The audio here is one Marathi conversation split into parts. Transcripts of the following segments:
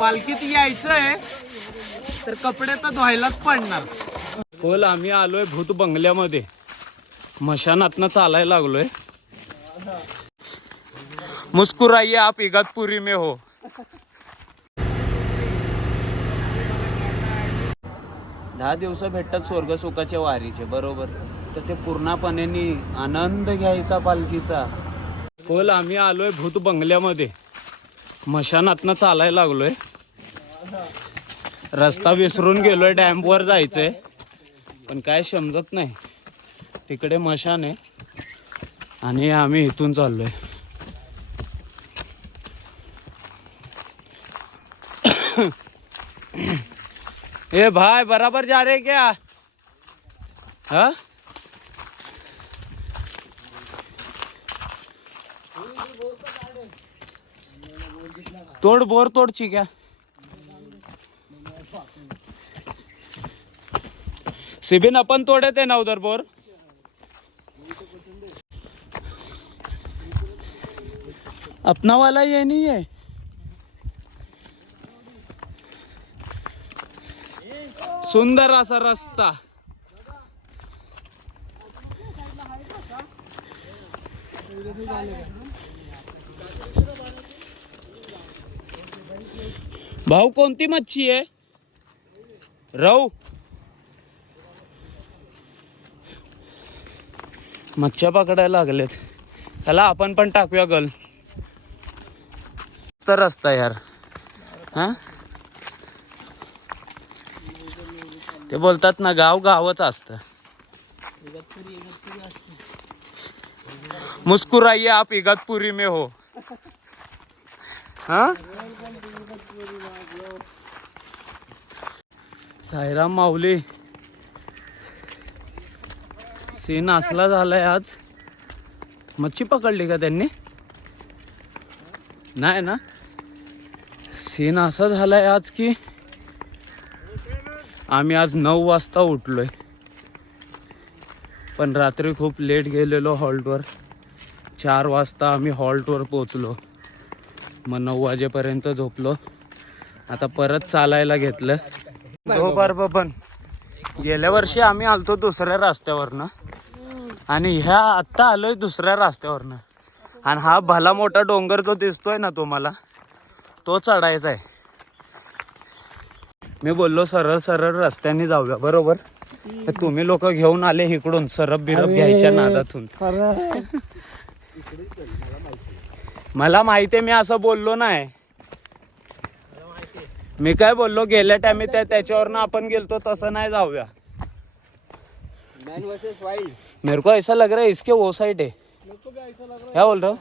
पालखीत यायचंय तर कपडे तर धुवायलाच पडणार. बोल, आम्ही आलोय भूत बंगल्यामध्ये. मशानातनं चालायला लागलोय. मुस्कुराइए आप इगतपुरी में हो. 10 दिवस भेटतात स्वर्ग सुखाचे वारीचे, बरोबर. तर ते पूर्णपणे आनंद घ्यायचा पालखीचा. बोल, आम्ही आलोय भूत बंगल्यामध्ये. मशानातनं चालायला लागलोय. रस्ता विसरून गेलोय. डॅमवर जायचंय पण काय समजत नाही. तिकडे मशान आहे आणि आम्ही इथून चाललोय. ए भाई, बराबर जा रहे क्या? हाँ, तोड़ बोर तोड़ची क्या? सिबिन अपन तोड़े थे ना उधर बोर. अपना वाला ये नहीं है. सुंदर असा रस्ता. भाऊ, कोणती मच्छी आहे? रहू. मच्छ्या पकडायला लागलेत. चला आपण पण टाकूया गल. तर रस्ता यार. हा, ते बोलतात ना, गाव गावच असतं. मुस्कुराइए आप इगतपुरी में हो. हा, साईराम माऊली. सीन असला झालाय आज. मच्छी पकडली का त्यांनी? नाही ना. सीन असा झालाय आज की आम्ही आज 9 वाजता उठलोय पण रात्री खूप लेट गेलेलो हॉल्टवर. 4 वाजता आम्ही हॉल्टवर पोचलो. मग 9 वाजेपर्यंत झोपलो. आता परत चालायला घेतलं. पण गेल्या वर्षी आम्ही आलतो दुसऱ्या रस्त्यावरनं आणि ह्या आत्ता आलोय दुसऱ्या रस्त्यावरनं. आणि हा भला मोठा डोंगर जो दिसतोय ना तुम्हाला, तो चढायचा आहे. मी बोललो सरळ सरळ रस्त्याने जाऊया, बरोबर. तुम्ही लोक घेऊन आले इकडून सरप बिरप घ्यायच्या नादातून. मला माहितीये, मी असं बोललो नाही. मी काय बोललो, गेल्या टाइमी त्याच्यावरनं आपण गेलतो तसं नाही जाऊया. मेरे को ऐसा लग रहा है इसके वो साइड है. क्या बोल रहा हूँ?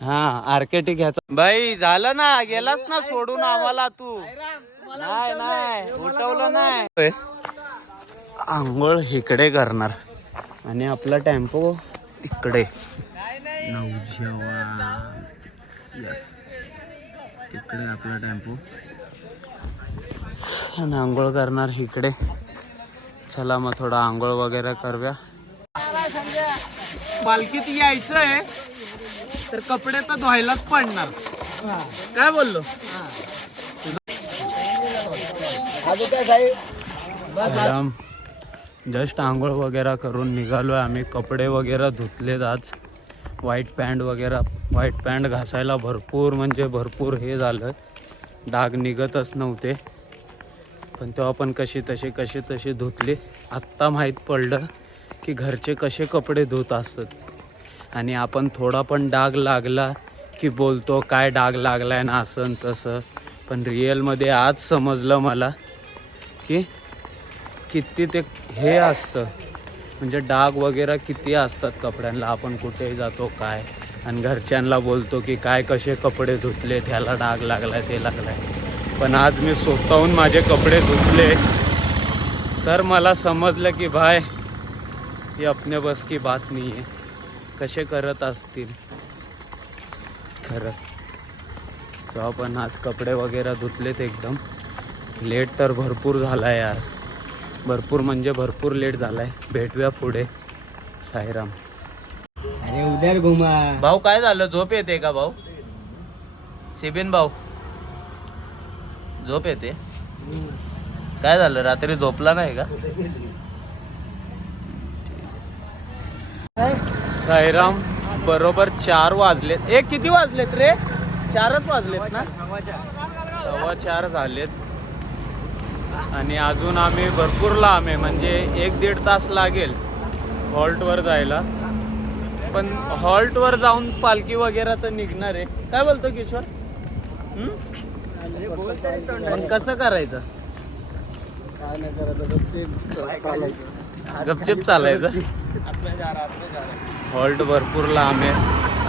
हाँ, आर्केटी घ्यायचा. बाई झालं ना, गेलास ना सोडून आम्हाला तू. नाही उठवलं नाही. आंघोळ इकडे करणार आणि आपला टेम्पो तिकडे. यस, तिकडे आपला टेम्पो आणि आंघोळ करणार इकडे. चला मग थोडा आंघोळ वगैरे करूया. पालखीत यायचंय तर कपडे तर धुवायलाच पडणार. काय बोललो? जस्ट आंघोळ वगैरे करून निघालोय आम्ही. कपडे वगैरे धुतलेत आज. व्हाईट पॅन्ट घासायला भरपूर म्हणजे भरपूर हे झालं. डाग निघतच नव्हते पण तेव्हा पण कशी तशी धुतली. आत्ता माहीत पडलं की घरचे कसे कपडे धुत असतात. आणि आपण थोडा पण डाग लागला की बोलतो काय डाग लागलाय ना असं तसं. पण रिअलमध्ये आज समजलं मला की किती ते हे असतं. म्हणजे डाग वगैरे किती असतात कपड्यांना. आपण कुठेही जातो काय आणि घरच्यांना बोलतो की काय कसे कपडे धुतले, त्याला डाग लागलाय ते लागलाय. पण आज मी स्वतःहून माझे कपडे धुतले तर मला समजलं की भाई ये अपने बस की बात नहीं है. कसे करत असतील खरं. तो आपण आज कपडे वगैरे धुतलेत एकदम. लेट तर भरपूर झाला यार. भरपूर म्हणजे भरपूर लेट झालाय. भेटूया पुढे. साईराम. अरे उधर घुमा. भाऊ काय झालं, झोप येते का भाऊ? सिबिन भाऊ झोप येते. काय झालं रात्री झोपला नाही का? साईराम बरोबर 4 वाजलेत. किती वाजलेत रे? 4च वाजलेत ना? 4:15 झालेत आणि अजून आम्ही भरपूर लांब आहे, म्हणजे 1-1.5 तास लागेल हॉल्टवर जायला. पण हॉल्टवर जाऊन पालखी वगैरे तर निघणार आहे. काय बोलतो किशोर? पण कसं करायचं? गपचिप चालायचं. हॉल्ट भरपूर लांब आहे.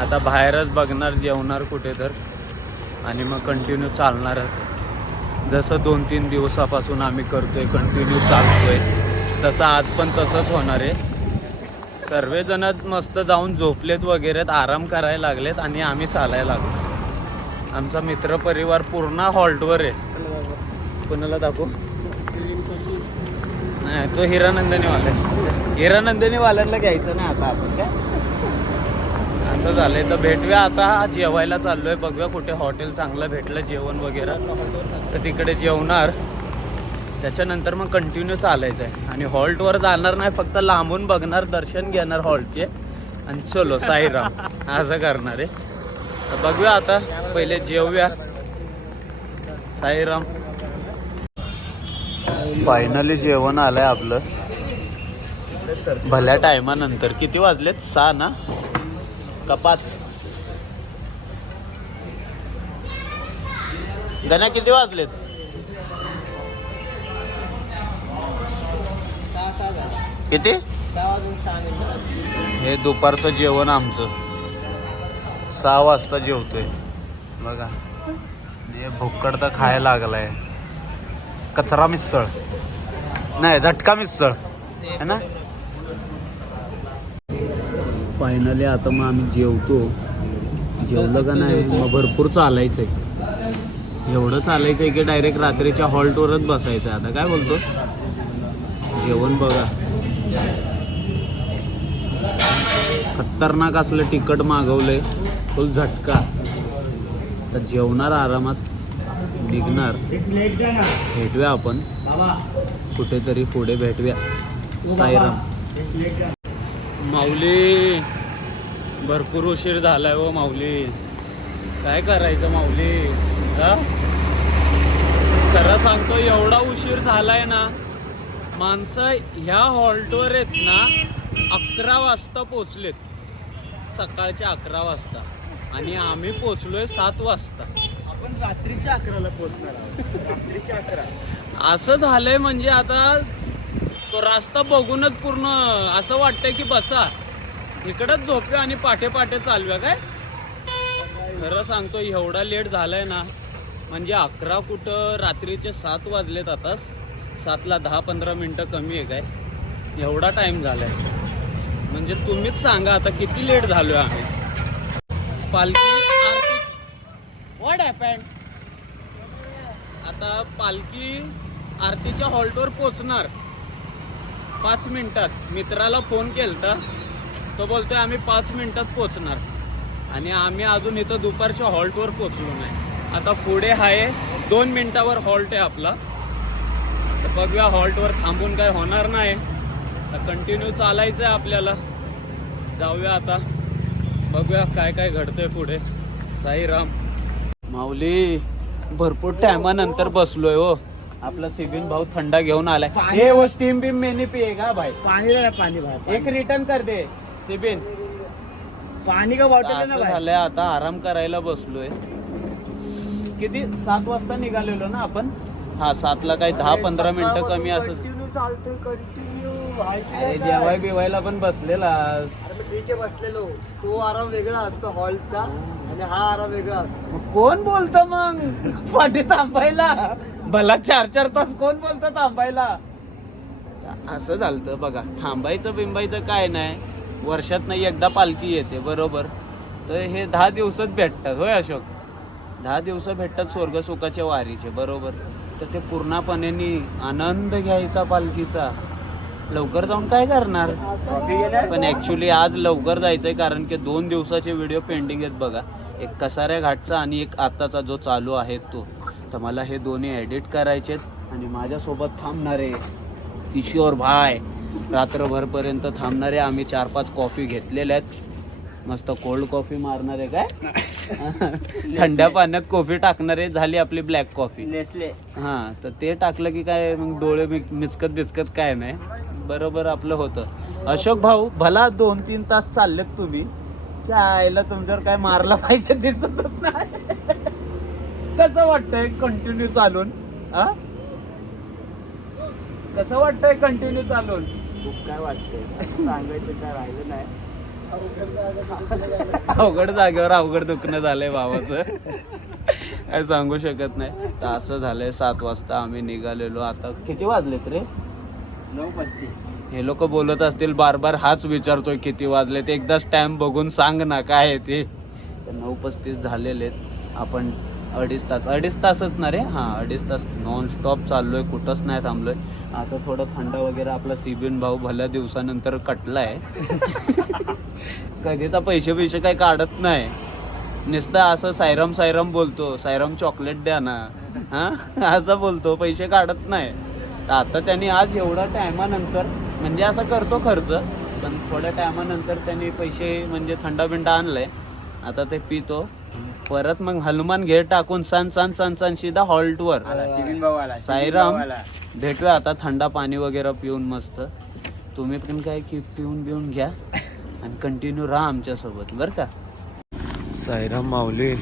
आता बाहेरच बघणार, जेवणार कुठे तर, आणि मग कंटिन्यू चालणारच आहे. जसं 2-3 दिवसापासून आम्ही करतोय, कंटिन्यू चालतोय, तसं आज पण तसंच होणार आहे. सर्वजण मस्त जाऊन झोपलेत वगैरे, आराम करायला लागलेत आणि आम्ही चालायला लागलो. आमचा मित्रपरिवार पूर्ण हॉल्टवर आहे. कोणाला दाखवू? नाही, तो हिरानंदिनी वाल्याला घ्यायचं नाही आता आपण. काय असं झालंय तर भेटूया आता. जेवायला चाललोय, बघूया कुठे हॉटेल चांगलं भेटलं जेवण वगैरे तर तिकडे जेवणार. त्याच्यानंतर मग कंटिन्यू चालायचं आहे आणि हॉल्टवर जाणार नाही, फक्त लांबून बघणार, दर्शन घेणार हॉल्टचे आणि चलो साईराम असं करणार आहे. तर बघूया आता, पहिले जेवूया. साईराम. फायनली जेवण आलंय आपलं भल्या टायमानंतर. किती वाजलेत? 6 ना का 5? गण्या किती वाजलेत? 6 किती? 6 हे दुपारचं जेवण आमचं 6 वाजता जेवतोय बघा. हे भुक्कड तर खायला लागलाय. कचरा मिसळ नाही, झटका मिसळ है ना. फायनली आता मग आम्ही जेवतो. जेवलं का नाही मग भरपूर चालायचंय. एवढं चालायचंय की डायरेक्ट रात्रीच्या हॉल्टवरच बसायचं. आता काय बोलतोस? जेवण बघा, खतरनाक असलं तिखट मागवलंय, फुल झटका. तर जेवणार, आरामात निघणार. भेटूया आपण कुठेतरी पुढे, भेटूया. साईराम. माऊली भरपूर उशीर झालाय हो माऊली. काय करायचं माऊली? खरं सांगतो, एवढा उशीर झालाय ना. माणसं ह्या हॉल्टवर आहेत ना 11 वाजता पोचलेत, सकाळच्या 11 वाजता, आणि आम्ही पोचलोय 7 वाजता. आपण रात्रीच्या 11ला पोहोचणार आहोत. रात्रीच्या 11. असं झालंय म्हणजे आता तो रस्ता बघूनच पूर्ण असं वाटतंय की बसा इकडंच झोपूया आणि पाठे पाठे चालूया. काय खरं सांगतो, एवढा लेट झालाय ना, म्हणजे 11 कुठं, रात्रीचे 7 वाजलेत. आता 7ला 10-15 मिनटं कमी आहे. काय एवढा टाइम झालाय म्हणजे तुम्हीच सांगा आता किती लेट झालोय आम्ही. पालखी आरती व्हॉट हॅपन्ड? आता पालखी आरतीच्या हॉल्टवर पोचणार 5 मिनिटात. मित्राला फोन केलता, तो बोलतोय आम्ही 5 मिनिटात पोचणार, आणि आम्ही अजून इथं दुपारच्या हॉल्टवर पोचलो नाही. आता पुढे आहे 2 मिनिटावर हॉल्ट आहे आपला. तर बघूया, हॉल्टवर थांबून काय होणार नाही. तर कंटिन्यू चालायचं आहे आपल्याला. जाऊया आता, बघूया काय काय घडतंय पुढे. साईराम. माऊली भरपूर टायमानंतर बसलोय हो. आपला सिबिन भाऊ थंडा घेऊन आलाय. हे वो स्टीम बिम मैंने पिएगा भाई. पाणी दे, पाणी भाई. एक रिटर्न कर दे सिबिन. पाणी का बॉटल आहे ना असं भाई. झालंय, आता आराम करायला बसलोय. किती 7 वाजता निघालेलो ना आपण. हा 7ला काही 10-15 मिनिटं कमी असत. कंटिन्यू चालतोय, कंटिन्यू. अरे जेवाय बिवायला पण बसलेला. अरे ठीक आहे, बसलेलो. तो आराम वेगळा असतो हॉलचा आणि हा आराम वेगळा असतो. कोण बोलतं मग पाठी थांबायला? भला 4-4 तास कोण बोलतं थांबायला? असं झालं बघा. थांबायचं बिंबायचं काय नाही, वर्षात नाही एकदा पालखी येते बरोबर. तर हे 10 दिवसात भेटतात होय अशोक. 10 दिवस भेटतात स्वर्गसुखाच्या वारीचे बरोबर. तर ते पूर्णपणे आनंद घ्यायचा पालखीचा. लवकर जाऊन काय करणार? पण ऍक्च्युली आज लवकर जायचंय, कारण की 2 दिवसाचे व्हिडिओ पेंडिंग आहेत बघा. एक कसाऱ्या घाटचा आणि एक आत्ताचा जो चालू आहे तो. तर मला हे दोन्ही एडिट करायचेत आणि माझ्यासोबत थांबणारे किशोर भाई रात्रभरपर्यंत थांबणारे. आम्ही 4-5 कॉफी घेतलेल्या आहेत. मस्त कोल्ड कॉफी मारणार आहे काय थंड्या पाण्यात कॉफी टाकणारे. झाली आपली ब्लॅक कॉफी नेसले. हां, तर ते टाकलं की काय मग डोळे मिचकत बिचकत काय नाही, बरोबर आपलं होतं. अशोक भाऊ भला 2-3 तास चाललेत तुम्ही, आईला तुमच्यावर काय मारला पाहिजे दिसतच नाही. कसं वाटतंय कंटिन्यू चालून? कसं वाटतंय कंटिन्यू चालून? खूप काय वाटतंय, सांगायचं काय राहिलं नाही. अवघड जागेवर अवघड दुखणं झालंय भावाचं, काय सांगू शकत नाही. तर असं झालंय 7 वाजता आम्ही निघालेलो. आता किती वाजलेत रे? 9:35. हे लोक बोलत असतील बार बार हाच विचारतोय किती वाजले, ते एकदाच टाइम बघून सांग ना काय आहे ते. तर 9:35 झालेले आहेत. आपण 2.5 तासच ना रे? हां, 2.5 तास नॉन स्टॉप चाललोय, कुठंच नाही थांबलोय. आता थोडं थंड वगैरे आपला सिबिन भाऊ भल्या दिवसानंतर कटलाय. कधीचा पैसे काही काढत नाही, नुसतं असं सायरम बोलतो, सायरम चॉकलेट द्या ना, हां असं बोलतो, पैसे काढत नाही. तर आता त्यांनी आज एवढ्या टायमानंतर म्हणजे असं करतो खर्च, पण थोड्या टायमानंतर त्यांनी पैसे म्हणजे थंडा बिंडा आणलाय. आता ते पितो परत, मग हनुमान घेर टाकून सन सीधा हॉल्टवर. साईराम भेटूया आता, थंडा पाणी वगैरे पिऊन मस्त. तुम्ही पण काय की पिऊन घ्या आणि कंटिन्यू राहा आमच्यासोबत बरं का. साईराम माऊली,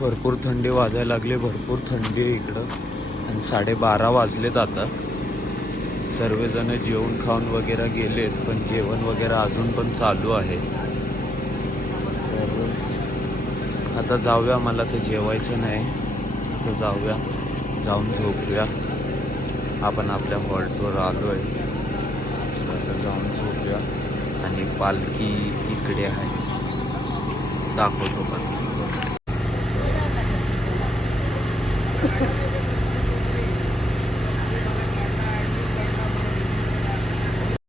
भरपूर थंडी वाजायला लागली, भरपूर थंडी आहे इकडं. आणि 12:30 वाजलेत आता. सर्वजण जेवण खाऊन वगैरे गेलेत, पण जेवण वगैरे अजून पण चालू आहे. तर आता जाऊया, मला तर जेवायचं नाही. आता जाऊया, जाऊन झोपूया. आपण आपल्या हॉल्टवर आलो आहे, आता जाऊन झोपूया. आणि पालखी इकडे आहे, दाखवतो पालखी.